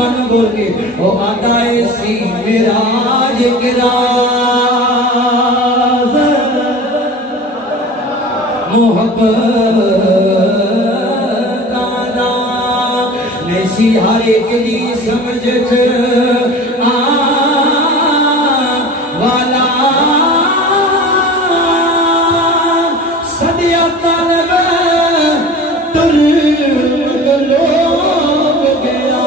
बन बोल के ओ आता सी मेराज के राज मोहब्बत आदा नैसी हर एक दी समझ आ वाला सदिया तलब तुर लोग गया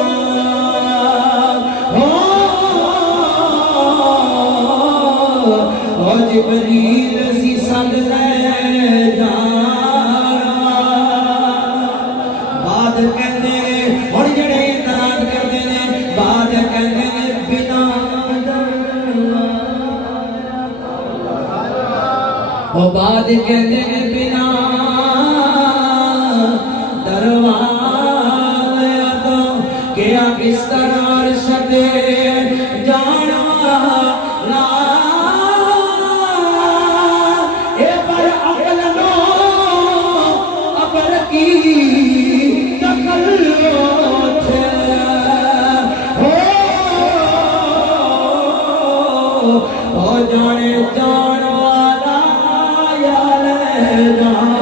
हो जिबरील सी संग ले जा बात कहते और जड़े इतराज करते ने बात कहते ने बिना वो बात कहते ने बिना दरवाज़े तो क्या किस तरह सदे जाना ला ए पर अकल नो अबर की दखल थे हो जाने जान वाला यार जान